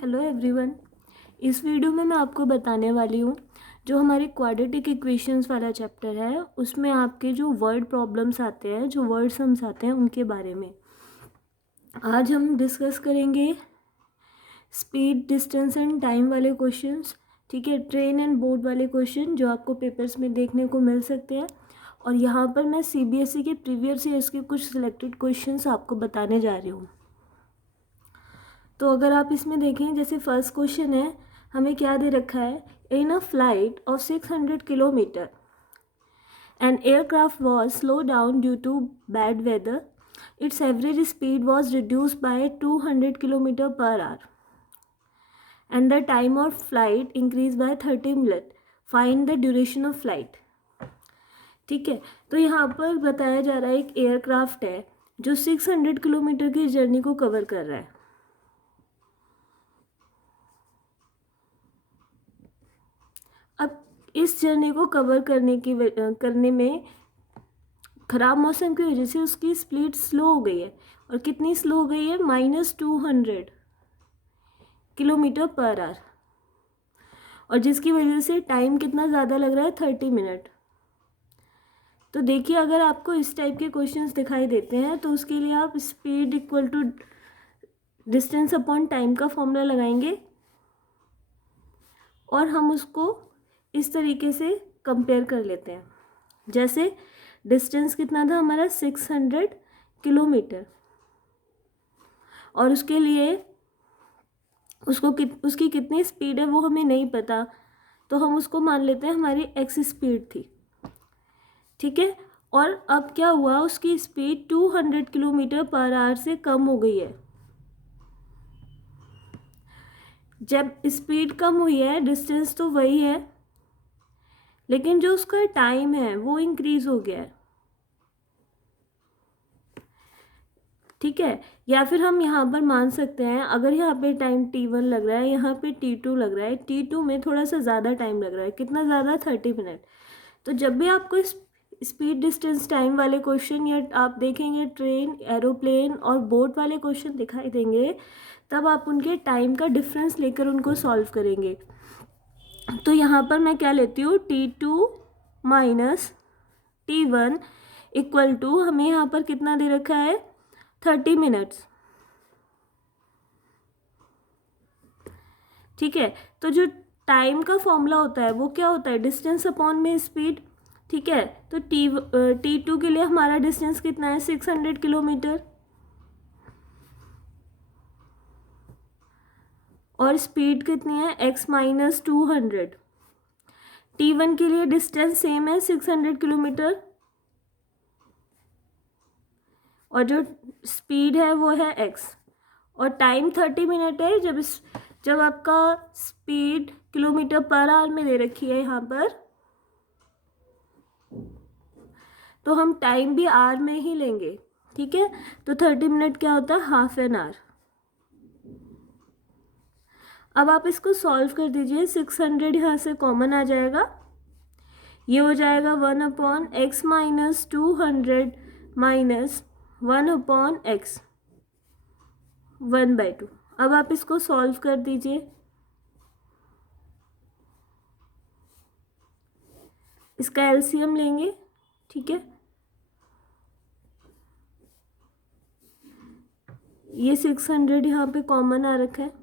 Hello everyone. इस video में मैं आपको बताने वाली हूँ जो हमारे क्वाड्रेटिक इक्वेशंस वाला चैप्टर है उसमें आपके जो वर्ड प्रॉब्लम्स आते हैं, जो वर्ड सम्स आते हैं, उनके बारे में आज हम डिस्कस करेंगे। स्पीड, डिस्टेंस एंड टाइम वाले क्वेश्चंस, ठीक है, ट्रेन एंड बोट वाले क्वेश्चन जो आपको पेपर्स में देखने को मिल सकते हैं। और यहाँ पर मैं CBSE के प्रीवियस ईयर्स के कुछ सिलेक्टेड क्वेश्चंस आपको बताने जा रही हूँ। तो अगर आप इसमें देखें, जैसे फर्स्ट क्वेश्चन है, हमें क्या दे रखा है, in a flight of 600 kilometer an aircraft was slow down due to bad weather, its average speed was reduce by 200 kilometer per hour and the time of flight increase by 30 minute, find the duration of flight. ठीक है, तो यहाँ पर बताया जा रहा है एक एयरक्राफ्ट है जो 600 किलोमीटर की जर्नी को कवर कर रहा है। अब इस जर्नी को कवर करने में ख़राब मौसम की वजह से उसकी स्पीड स्लो हो गई है। और कितनी स्लो हो गई है? -200 किलोमीटर पर आवर। और जिसकी वजह से टाइम कितना ज़्यादा लग रहा है? 30 मिनट। तो देखिए, अगर आपको इस टाइप के क्वेश्चंस दिखाई देते हैं तो उसके लिए आप speed equal to distance upon time का फॉर्मूला लगाएंगे और हम उसको इस तरीके से कंपेयर कर लेते हैं। जैसे डिस्टेंस कितना था हमारा? 600 किलोमीटर। और उसके लिए उसकी कितनी स्पीड है वो हमें नहीं पता, तो हम उसको मान लेते हैं हमारी x स्पीड थी। ठीक है, और अब क्या हुआ, उसकी स्पीड 200 किलोमीटर पर आवर से कम हो गई है। जब स्पीड कम हुई है, डिस्टेंस तो वही है, लेकिन जो उसका टाइम है वो इंक्रीज हो गया है। ठीक है, या फिर हम यहाँ पर मान सकते हैं, अगर यहाँ पे टाइम T1 लग रहा है, यहाँ पे T2 लग रहा है, T2 में थोड़ा सा ज़्यादा टाइम लग रहा है। कितना ज़्यादा? 30 मिनट। तो जब भी आपको स्पीड, डिस्टेंस, टाइम वाले क्वेश्चन या आप देखेंगे ट्रेन, एरोप्लेन और बोट वाले क्वेश्चन दिखाई देंगे, तब आप उनके टाइम का डिफरेंस लेकर उनको सॉल्व करेंगे। तो यहाँ पर मैं क्या लेती हूँ? T2 minus T1 equal to, हमें यहाँ पर कितना दे रखा है? 30 मिनट्स। ठीक है, तो जो टाइम का फॉर्मूला होता है वो क्या होता है? डिस्टेंस अपॉन में स्पीड। ठीक है, तो T2 के लिए हमारा डिस्टेंस कितना है? 600 किलोमीटर। और स्पीड कितनी है? x minus 200। T1 के लिए डिस्टेंस सेम है, 600 किलोमीटर, और जो स्पीड है वो है x, और टाइम 30 मिनट है। जब आपका स्पीड किलोमीटर पर आवर में दे रखी है यहाँ पर, तो हम टाइम भी आवर में ही लेंगे। ठीक है, तो 30 मिनट क्या होता है? Half an hour. अब आप इसको सॉल्व कर दीजिए। 600 यहाँ से कॉमन आ जाएगा, ये हो जाएगा 1/x माइनस 200 माइनस 1/x 1/2। अब आप इसको सॉल्व कर दीजिए। इसका एलसीएम लेंगे। ठीक है, ये 600 यहाँ पे कॉमन आ रखा है।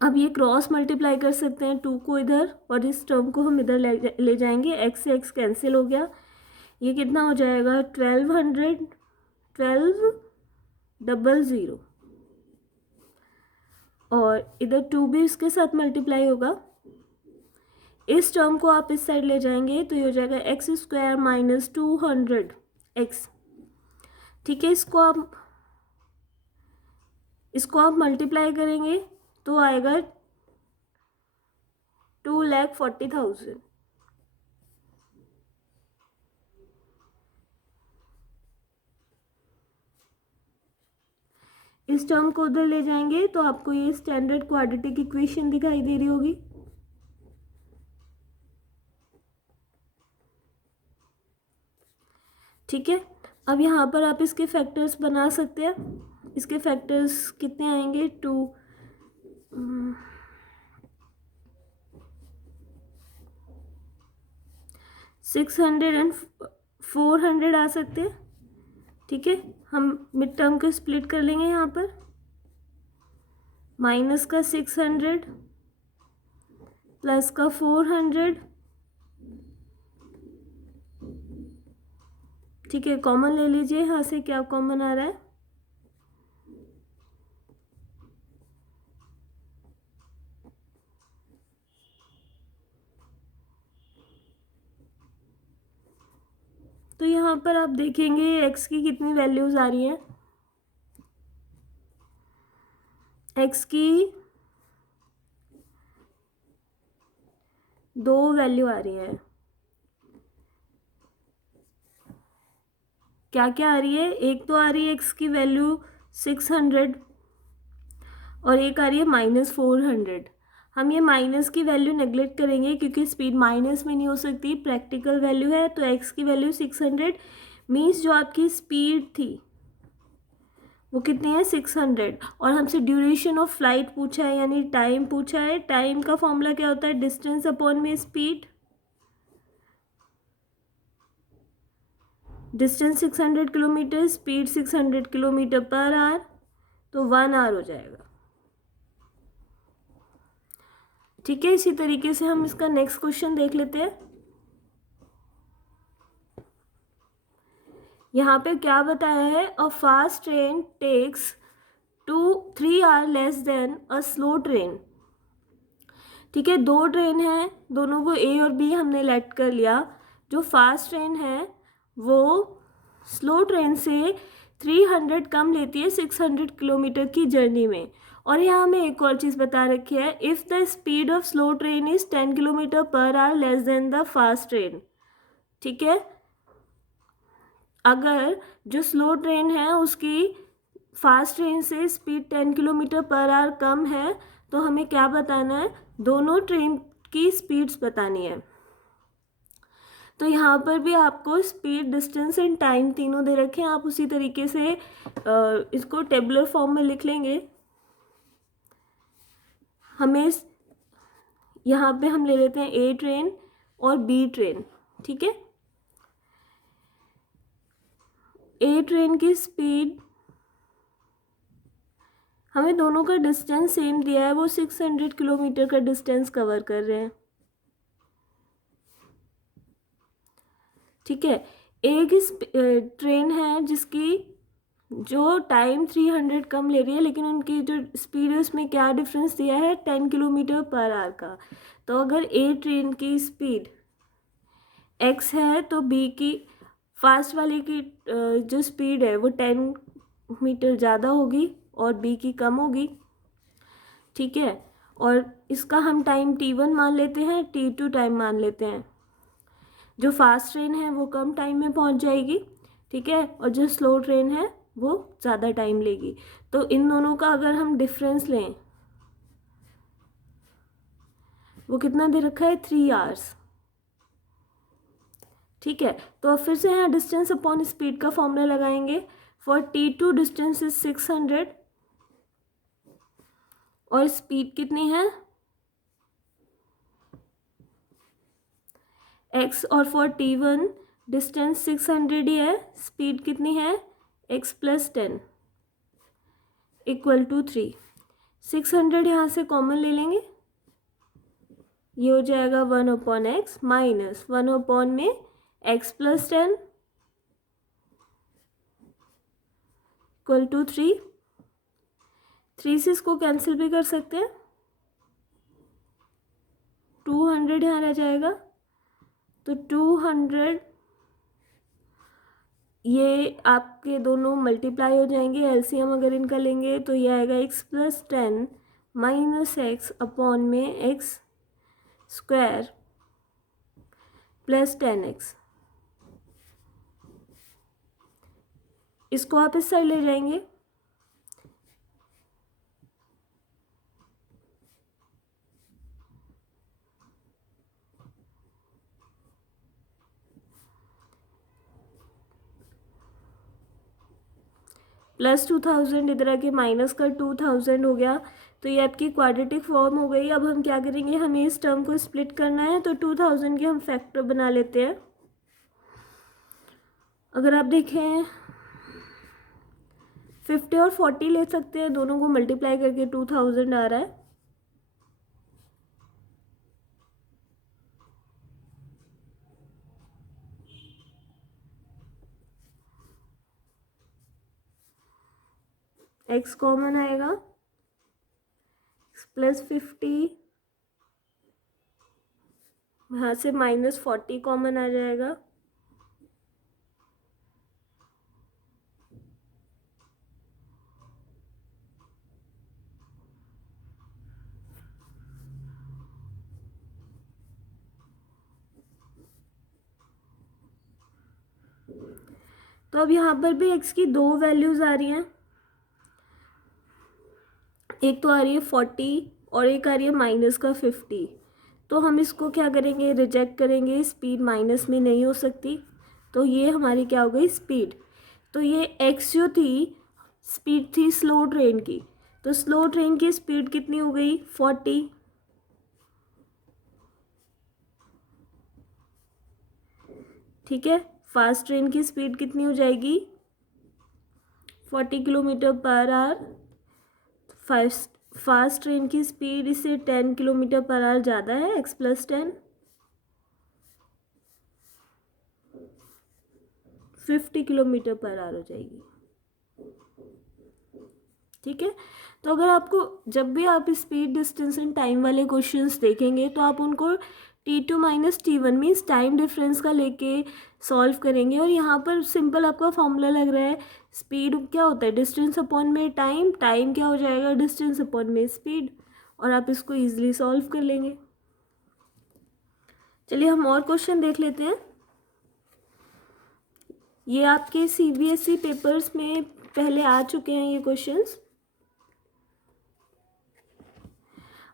अब ये क्रॉस मल्टीप्लाई कर सकते हैं 2 को इधर, और इस टर्म को हम इधर ले जाएंगे। x से x कैंसिल हो गया। ये कितना हो जाएगा? 1200 और इधर 2 भी इसके साथ मल्टीप्लाई होगा। इस टर्म को आप इस साइड ले जाएंगे तो ये हो जाएगा x² माइनस 200x। ठीक है, इसको आप मल्टीप्लाई करेंगे तो आएगा 2,40,000। इस टर्म को उधर ले जाएंगे तो आपको ये स्टैंडर्ड क्वाड्रेटिक इक्वेशन दिखाई दे रही होगी। ठीक है, अब यहाँ पर आप इसके फैक्टर्स बना सकते हैं। इसके फैक्टर्स कितने आएंगे, 2, 600 एंड 400 आ सकते हैं। ठीक है, हम मिड टर्म को स्प्लिट कर लेंगे यहाँ पर, माइनस का 600 प्लस का 400। ठीक है, कॉमन ले लीजिए, यहाँ से क्या कॉमन आ रहा है, तो यहाँ पर आप देखेंगे x की कितनी वैल्यूज आ रही हैं, x की 2 वैल्यू आ रही है। क्या क्या आ रही है, एक तो आ रही है x की वैल्यू 600 और एक आ रही है -400। हम ये माइनस की वैल्यू नेग्लेक्ट करेंगे क्योंकि स्पीड माइनस में नहीं हो सकती, प्रैक्टिकल वैल्यू है। तो x की वैल्यू 600 मीन्स जो आपकी स्पीड थी वो कितनी है, 600। और हमसे ड्यूरेशन ऑफ फ्लाइट पूछा है, यानी टाइम पूछा है। टाइम का फॉर्मूला क्या होता है, डिस्टेंस अपॉन में speed. Distance 600 kilometre, speed 600 kilometre per our, तो 1 आवर हो जाएगा। ठीक है, इसी तरीके से हम इसका नेक्स्ट क्वेश्चन देख लेते हैं। यहाँ पे क्या बताया है, a fast train takes 2-3 hour less than a slow train. ठीक है, 2 ट्रेन है, दोनों को ए और बी हमने लेट कर लिया। जो फास्ट ट्रेन है वो स्लो ट्रेन से 300 कम लेती है 600 किलोमीटर की जर्नी में। और यहाँ हमें एक और चीज़ बता रखी है, if the speed of slow train is 10 kilometre per hour less then the fast train. ठीक है, अगर जो स्लो ट्रेन है उसकी फास्ट ट्रेन से स्पीड 10 किलोमीटर पर आवर कम है, तो हमें क्या बताना है, दोनों ट्रेन की स्पीड्स बतानी है। तो यहाँ पर भी आपको स्पीड, डिस्टेंस एंड टाइम तीनों दे रखे हैं, आप उसी तरीके से इसको टेबुलर फॉर्म में लिख लेंगे। हमें यहाँ पे हम ले लेते हैं ए ट्रेन और बी ट्रेन। ठीक है, ए ट्रेन की स्पीड, हमें दोनों का डिस्टेंस सेम दिया है, वो 600 किलोमीटर का डिस्टेंस कवर कर रहे हैं। ठीक है, एक ट्रेन है जिसकी जो टाइम 300 कम ले रही है, लेकिन उनकी जो स्पीड है उसमें क्या डिफरेंस दिया है, 10 किलोमीटर पर आवर का। तो अगर ए ट्रेन की स्पीड x है तो बी की फास्ट वाले की जो स्पीड है वो 10 मीटर ज़्यादा होगी और बी की कम होगी। ठीक है, और इसका हम टाइम t1 मान लेते हैं, t2 टाइम मान लेते हैं। जो फास्ट ट्रेन है वो कम टाइम में पहुंच जाएगी। ठीक है, और जो स्लो ट्रेन है वो ज़्यादा टाइम लेगी। तो इन दोनों का अगर हम डिफरेंस लें, वो कितना दे रखा है, 3 आवर्स। ठीक है, तो अब फिर से यहाँ डिस्टेंस अपॉन स्पीड का फॉर्मूला लगाएंगे। फॉर t2 डिस्टेंस इज 600 और स्पीड कितनी है, x, और फॉर t1 डिस्टेंस 600 ही है, स्पीड कितनी है, x + 10 = 3। 600 यहाँ से कॉमन ले लेंगे, ये हो जाएगा 1/x माइनस 1/में x + 10 = 3। 3 से इसको कैंसिल भी कर सकते हैं, 200 यहाँ रह जाएगा। तो 200 ये आपके दोनों मल्टीप्लाई हो जाएंगे, एलसीएम अगर इनका लेंगे तो ये आएगा x + 10 minus x/x² plus 10x। इसको आप इस साइड ले जाएंगे, प्लस 2000 इधर आके माइनस का 2000 हो गया, तो ये आपकी क्वाड्रेटिक फॉर्म हो गई। अब हम क्या करेंगे, हमें इस टर्म को स्प्लिट करना है, तो 2000 के हम फैक्टर बना लेते हैं। अगर आप देखें 50 और 40 ले सकते हैं, दोनों को मल्टीप्लाई करके 2000 आ रहा है। x कॉमन आएगा, प्लस 50, यहाँ से माइनस 40 कॉमन आ जाएगा, तो अब यहाँ पर भी x की दो वैल्यूज आ रही हैं, एक तो आ रही है 40 और एक आ रही है माइनस का 50। तो हम इसको क्या करेंगे, रिजेक्ट करेंगे, स्पीड माइनस में नहीं हो सकती, तो ये हमारी क्या हो गई स्पीड। तो ये x जो थी स्पीड थी स्लो ट्रेन की, तो स्लो ट्रेन की स्पीड कितनी हो गई 40। ठीक है, फास्ट ट्रेन की स्पीड कितनी हो जाएगी 40 kilometre per our. Fast train की स्पीड इससे 10 किलोमीटर पर आवर ज़्यादा है, x plus 10, 50 kilometre per our हो जाएगी। ठीक है, तो अगर आपको जब भी आप स्पीड डिस्टेंस एंड टाइम वाले क्वेश्चंस देखेंगे तो आप उनको T2 minus T1 means time difference का लेके सॉल्व करेंगे। और यहाँ पर सिंपल आपका फॉर्मूला लग रहा है, स्पीड क्या होता है डिस्टेंस अपॉन में टाइम, टाइम क्या हो जाएगा डिस्टेंस अपॉन में स्पीड, और आप इसको ईजिली सॉल्व कर लेंगे। चलिए हम और क्वेश्चन देख लेते हैं। ये आपके CBSE पेपर्स में पहले आ चुके हैं ये क्वेश्चंस।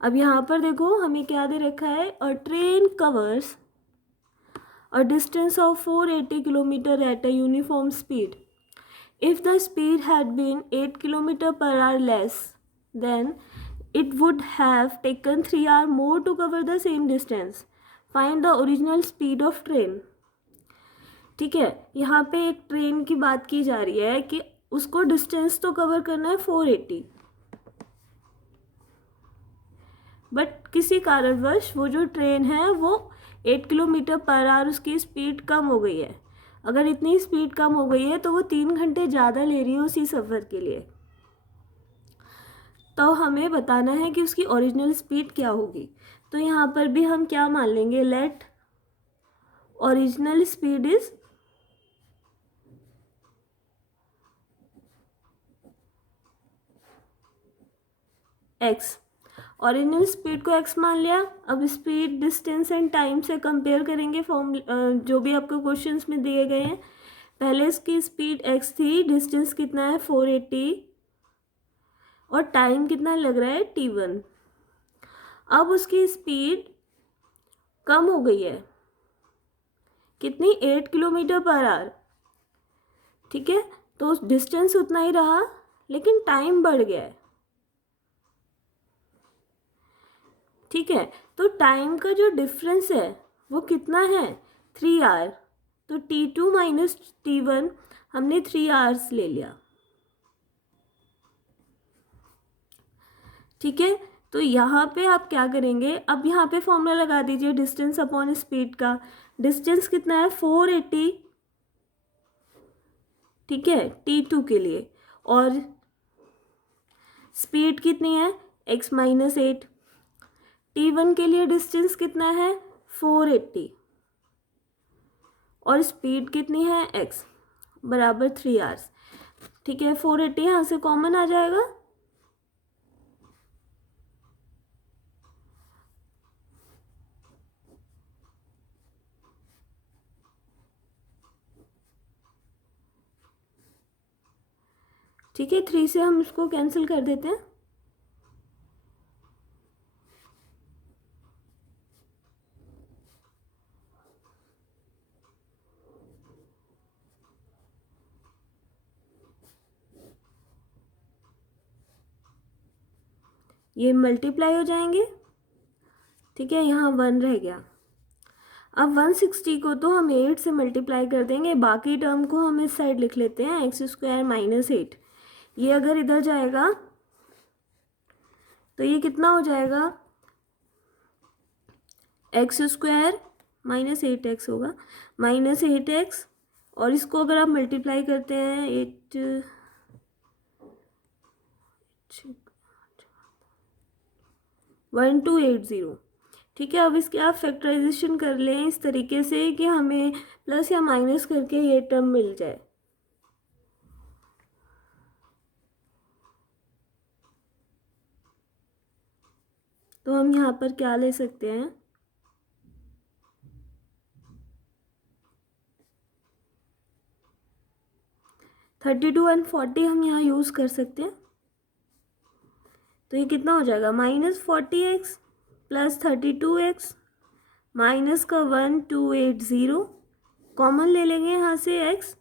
अब यहाँ पर देखो हमें क्या दे रखा है, a train covers a distance of 480 kilometre at a uniform speed. If the speed had been 8 kilometre per hour less, then it would have taken 3 hours more to cover the same distance. Find the original speed of train. ठीक है, यहाँ पे एक train की बात की जा रही है कि उसको डिस्टेंस तो कवर करना है 480, बट किसी कारणवश वो जो ट्रेन है वो 8 किलोमीटर पर आवर उसकी स्पीड कम हो गई है। अगर इतनी स्पीड कम हो गई है तो वो 3 घंटे ज़्यादा ले रही है उसी सफ़र के लिए, तो हमें बताना है कि उसकी ओरिजिनल स्पीड क्या होगी। तो यहाँ पर भी हम क्या मान लेंगे, let original speed is x। Original speed को x मान लिया। अब स्पीड डिस्टेंस एंड टाइम से कंपेयर करेंगे फॉर्म जो भी आपको क्वेश्चंस में दिए गए हैं। पहले इसकी स्पीड x थी, डिस्टेंस कितना है 480 और टाइम कितना लग रहा है t1। अब उसकी स्पीड कम हो गई है, कितनी 8 किलोमीटर पर आवर। ठीक है, तो डिस्टेंस उतना ही रहा लेकिन टाइम बढ़ गया है। ठीक है, तो टाइम का जो डिफरेंस है वो कितना है 3 आवर। तो T2 माइनस T1 हमने 3 आवर्स ले लिया। ठीक है, तो यहाँ पे आप क्या करेंगे, अब यहाँ पे फॉर्मूला लगा दीजिए डिस्टेंस अपॉन स्पीड का। डिस्टेंस कितना है 480, ठीक है T2 के लिए, और स्पीड कितनी है x माइनस 8। T1 के लिए डिस्टेंस कितना है 480 और स्पीड कितनी है x बराबर 3 आवर्स। ठीक है, 480 यहाँ से कॉमन आ जाएगा, ठीक है 3 से हम इसको कैंसिल कर देते हैं। ये मल्टीप्लाई हो जाएंगे, ठीक है, यहाँ 1 रह गया। अब 160 को तो हम 8 से मल्टीप्लाई कर देंगे, बाकी टर्म को हम इस साइड लिख लेते हैं, x² - 8। ये अगर इधर जाएगा तो ये कितना हो जाएगा, x² - 8x होगा, -8x, और इसको अगर आप मल्टीप्लाई करते हैं 1280, ठीक है। अब इसके आप फैक्टराइजेशन कर लें इस तरीके से कि हमें प्लस या माइनस करके ये टर्म मिल जाए। तो हम यहाँ पर क्या ले सकते हैं, 32 और 40 हम यहाँ यूज़ कर सकते हैं। तो ये कितना हो जाएगा, -40x + 32x माइनस का 1280, कॉमन ले लेंगे यहाँ से x,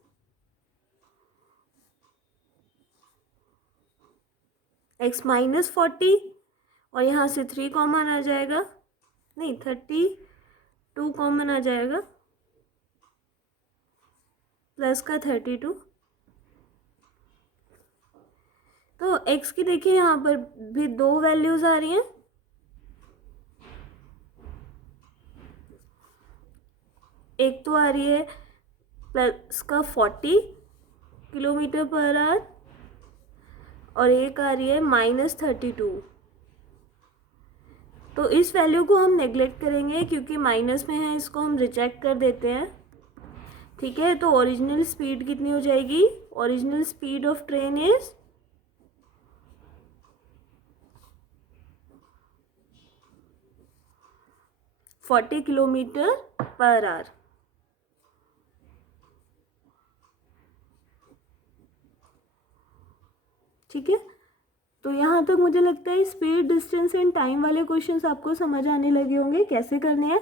-40, और यहाँ से 3 कॉमन आ जाएगा, नहीं 32 कॉमन आ जाएगा, प्लस का 32। तो x की देखिए यहाँ पर भी 2 वैल्यूज़ आ रही हैं, एक तो आ रही है प्लस का 40 km/h और एक आ रही है -32। तो इस वैल्यू को हम नेग्लेक्ट करेंगे क्योंकि माइनस में है, इसको हम रिजेक्ट कर देते हैं, ठीक है। तो ओरिजिनल स्पीड कितनी हो जाएगी, original speed of train is 40 km/h, ठीक है। तो यहाँ तक मुझे लगता है स्पीड, डिस्टेंस एंड टाइम वाले क्वेश्चंस आपको समझ आने लगे होंगे कैसे करने हैं।